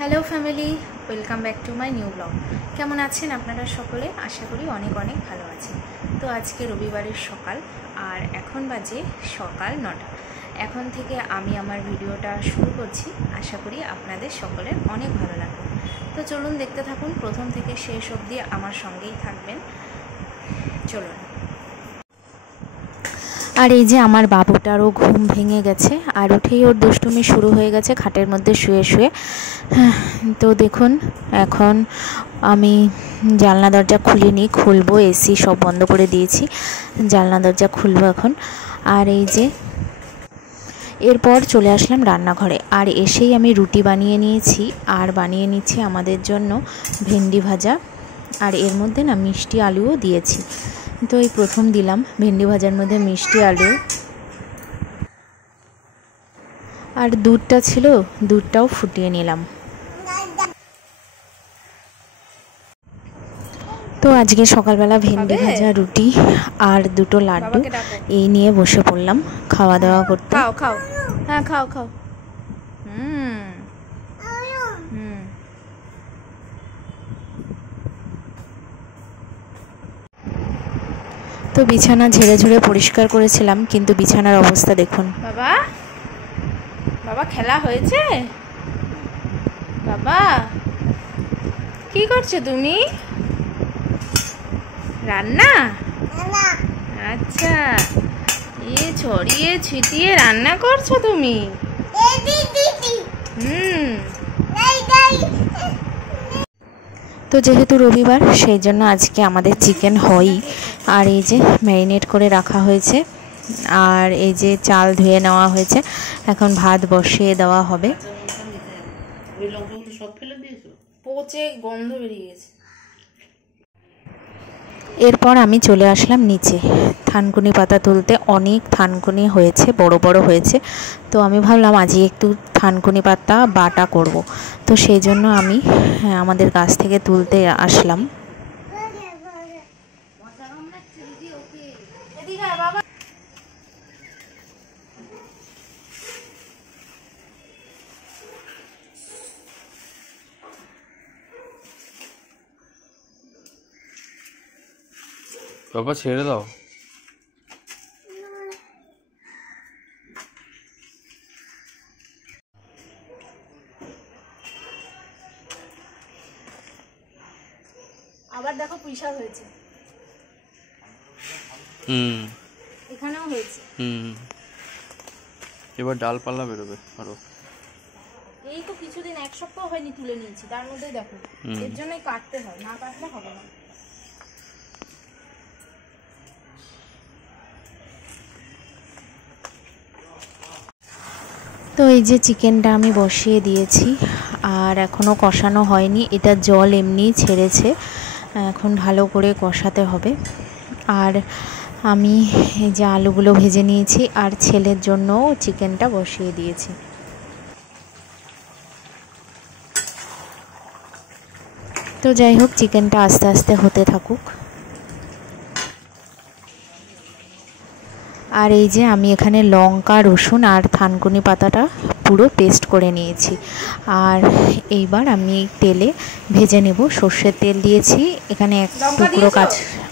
Hello family, welcome back to my new blog. কেমন আছেন আপনারা সকলে? আশা করি অনেক অনেক ভালো আছেন। তো আজকে রবিবারের সকাল, আর এখন বাজে সকাল 9টা। এখন থেকে আমি আমার ভিডিওটা শুরু করছি। আশা করি আপনাদের সকলের অনেক ভালো লাগবে। তো চলুন দেখতে থাকুন, প্রথম থেকে শেষ অবধি আমার সঙ্গেই থাকবেন। চলুন। আর এই যে আমার বাবুটারও ঘুম ভেঙে গেছে, আর উঠেই ওর দুষ্টুমি শুরু হয়ে গেছে খাটের মধ্যে শুয়ে শুয়ে। তো দেখুন, এখন আমি জানলা দরজা খুলিনি, খুলবো। এসি সব বন্ধ করে দিয়েছি, জানলা দরজা খুলবো এখন। আর এই যে এরপর চলে আসলাম রান্নাঘরে, আর এসেই আমি রুটি বানিয়ে নিয়েছি, আর বানিয়ে নিচ্ছি আমাদের জন্য ভেন্ডি ভাজা। আর এর মধ্যে না মিষ্টি আলুও দিয়েছি। তো এই প্রথম দিলাম ভেন্ডি ভাজার মধ্যে মিষ্টি আলু। আর দুধটা ছিল, দুধটাও ফুটিয়ে নিলাম। তো আজকে সকালবেলা ভেন্ডি ভাজা, রুটি আর দুটো লাড্ডু এই নিয়ে বসে পড়লাম খাওয়া দাওয়া করতে। খাও খাও, হ্যাঁ খাও খাও। তো বিছানা ঝেড়ে ঝেড়ে পরিষ্কার করেছিলাম, কিন্তু বিছানার অবস্থা দেখুন। বাবা বাবা খেলা হয়েছে? বাবা কি করছো তুমি? রান্না? আচ্ছা, ছড়িয়ে ছিটিয়ে রান্না করছো তুমি? তো যেহেতু রবিবার, সেই জন্য আজকে আমাদের চিকেন হয়ই। আর এই যে ম্যারিনেট করে রাখা হয়েছে, আর এই যে চাল ধুয়ে নেওয়া হয়েছে, এখন ভাত বসিয়ে দেওয়া হবে। পচে গন্ধ বেরিয়ে গেছে। এরপর আমি চলে আসলাম নিচে থানকুনি পাতা তুলতে। অনেক থানকুনি হয়েছে, বড় বড় হয়েছে। তো আমি ভাবলাম আজকে একটু থানকুনি পাতা বাটা করব। তো সেই জন্য আমি আমাদের গাছ থেকে তুলতে আসলাম। বাবা ছেড়ে দাও। আবার দেখো পুঁইশাক হয়েছে, এখানেও হয়েছে। এবার ডালপালা বেরোবে আরো। এই তো কিছুদিন, এক সপ্তাহ হয়নি তুলে নিয়েছি, তার মধ্যে দেখো। এর জন্যই কাটতে হয়, না কাটলে হবে না। তো এই যে চিকেনটা আমি বসিয়ে দিয়েছি, আর এখনও কষানো হয়নি। এটা জল এমনিই ছেড়েছে, এখন ভালো করে কষাতে হবে। আর আমি এই যে আলুগুলো ভেজে নিয়েছি, আর ছেলের জন্যও চিকেনটা বসিয়ে দিয়েছি। তো যাই হোক, চিকেনটা আস্তে আস্তে হতে থাকুক। আর এই যে আমি এখানে লঙ্কা, রসুন আর থানকুনি পাতাটা পুরো পেস্ট করে নিয়েছি। আর এইবার আমি তেলে ভেজে নেব। সর্ষের তেল দিয়েছি, এখানে এক টুকরো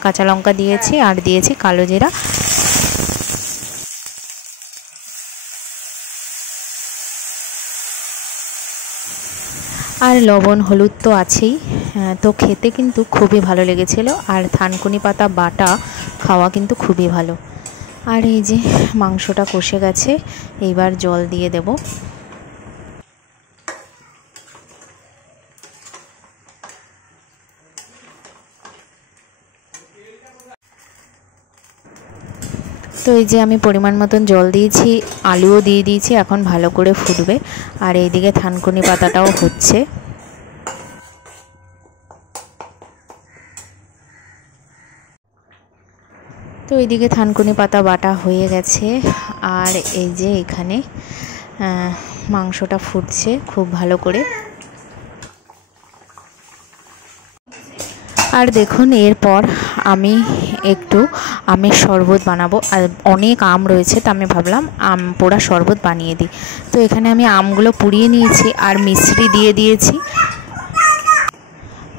কাঁচা লঙ্কা দিয়েছি, আর দিয়েছি কালো জিরা। আর লবণ হলুদ তো আছেই। তো খেতে কিন্তু খুবই ভালো লেগেছিল, আর থানকুনি পাতা বাটা খাওয়া কিন্তু খুবই ভালো। আর এই যে মাংসটা কষে গেছে, এইবার জল দিয়ে দেব। তো এই যে আমি পরিমাণ মতন জল দিয়েছি, আলুও দিয়ে দিয়েছি, এখন ভালো করে ফুটবে। আর এইদিকে থানকুনি পাতাটাও হচ্ছে। তো এইদিকে থানকুনি পাতা বাটা হয়ে গেছে, আর এই যে এখানে মাংসটা ফুটছে খুব ভালো করে। আর দেখুন, এরপর আমি একটু আমের শরবত বানাবো। আর অনেক আম রয়েছে, তো আমি ভাবলাম আম পোড়া শরবত বানিয়ে দিই। তো এখানে আমি আমগুলো পুড়িয়ে নিয়েছি আর মিশ্রি দিয়ে দিয়েছি,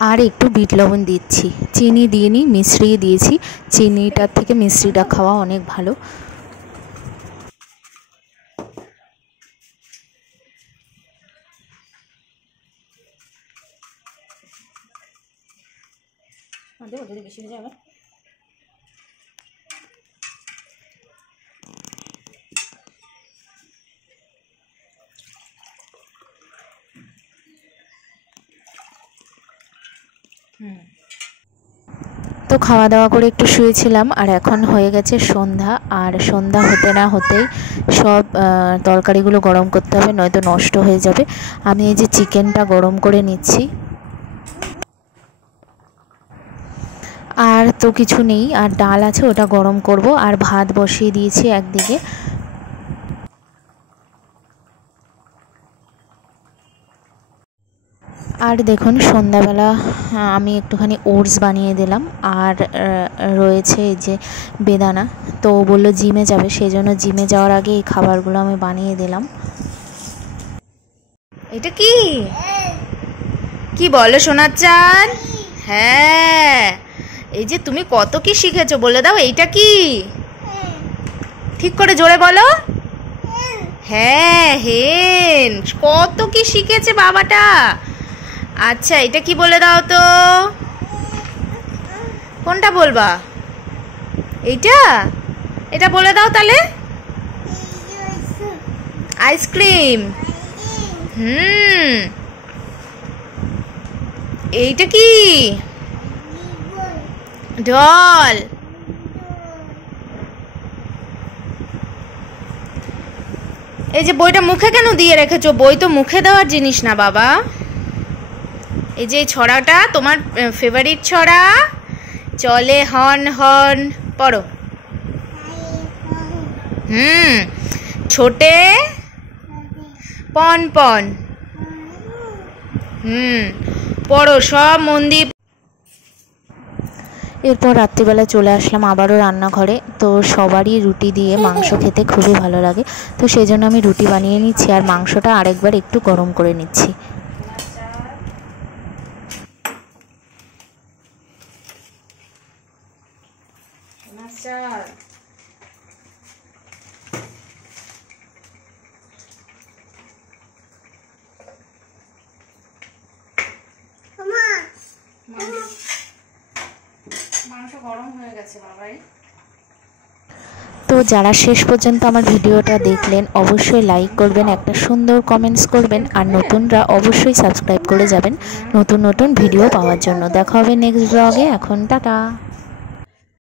আর একটু বিট লবণ দিচ্ছি। চিনি দিইনি, মিশ্রি দিয়েছি। চিনিটার থেকে মিশ্রিটা খাওয়া অনেক ভালো। যদি বেশি হয়ে যাবে। তো খাওয়া দাওয়া করে একটু শুয়েছিলাম, আর এখন হয়ে গেছে সন্ধ্যা। আর সন্ধ্যা হতে না হতেই সব তরকারিগুলো গরম করতে হবে, নয়তো নষ্ট হয়ে যাবে। আমি এই যে চিকেনটা গরম করে নিচ্ছি। আর তো কিছু নেই, আর ডাল আছে, ওটা গরম করব। আর ভাত বসিয়ে দিয়েছি একদিকে। আর দেখুন সন্ধ্যাবেলা আমি একটুখানি ওটস বানিয়ে দিলাম। আর রয়েছে এই যে বেদানা, তো ও বললো জিমে যাবে, সেই জন্য জিমে যাওয়ার আগে এই খাবারগুলো আমি বানিয়ে দিলাম। এটা কি কি বলো সোনার চাঁদ? হ্যাঁ, এই যে তুমি কত কি শিখেছো বলে দাও। এইটা কি? ঠিক করে জোরে বলো। হ্যাঁ, হেন, কত কি শিখেছে বাবাটা। আচ্ছা, এটা কি বলে দাও তো। কোনটা বলবা? এইটা? এটা বলে দাও তাহলে। আইসক্রিম। এইটা কি? ঢল। এই যে বইটা মুখে কেন দিয়ে রেখেছো? বই তো মুখে দেওয়ার জিনিস না বাবা। এই যে ছড়াটা তোমার ফেভারিট ছড়া। চলে হন হন, পড়ো। ছোটে পন পন। পড়ো সব মন দিয়ে। এরপর রাত্রিবেলা চলে আসলাম আবারও রান্নাঘরে। তো সবারই রুটি দিয়ে মাংস খেতে খুবই ভালো লাগে, তো সেই জন্য আমি রুটি বানিয়ে নিচ্ছি আর মাংসটা আরেকবার একটু গরম করে নিচ্ছি। মাংস গরম হয়ে গেছে বাবাই। তো যারা শেষ পর্যন্ত আমার ভিডিওটা দেখলেন অবশ্যই লাইক করবেন, একটা সুন্দর কমেন্টস করবেন, আর নতুনরা অবশ্যই সাবস্ক্রাইব করে যাবেন নতুন নতুন ভিডিও পাওয়ার জন্য। দেখা হবে নেক্সট ব্লগে। এখন টাটা।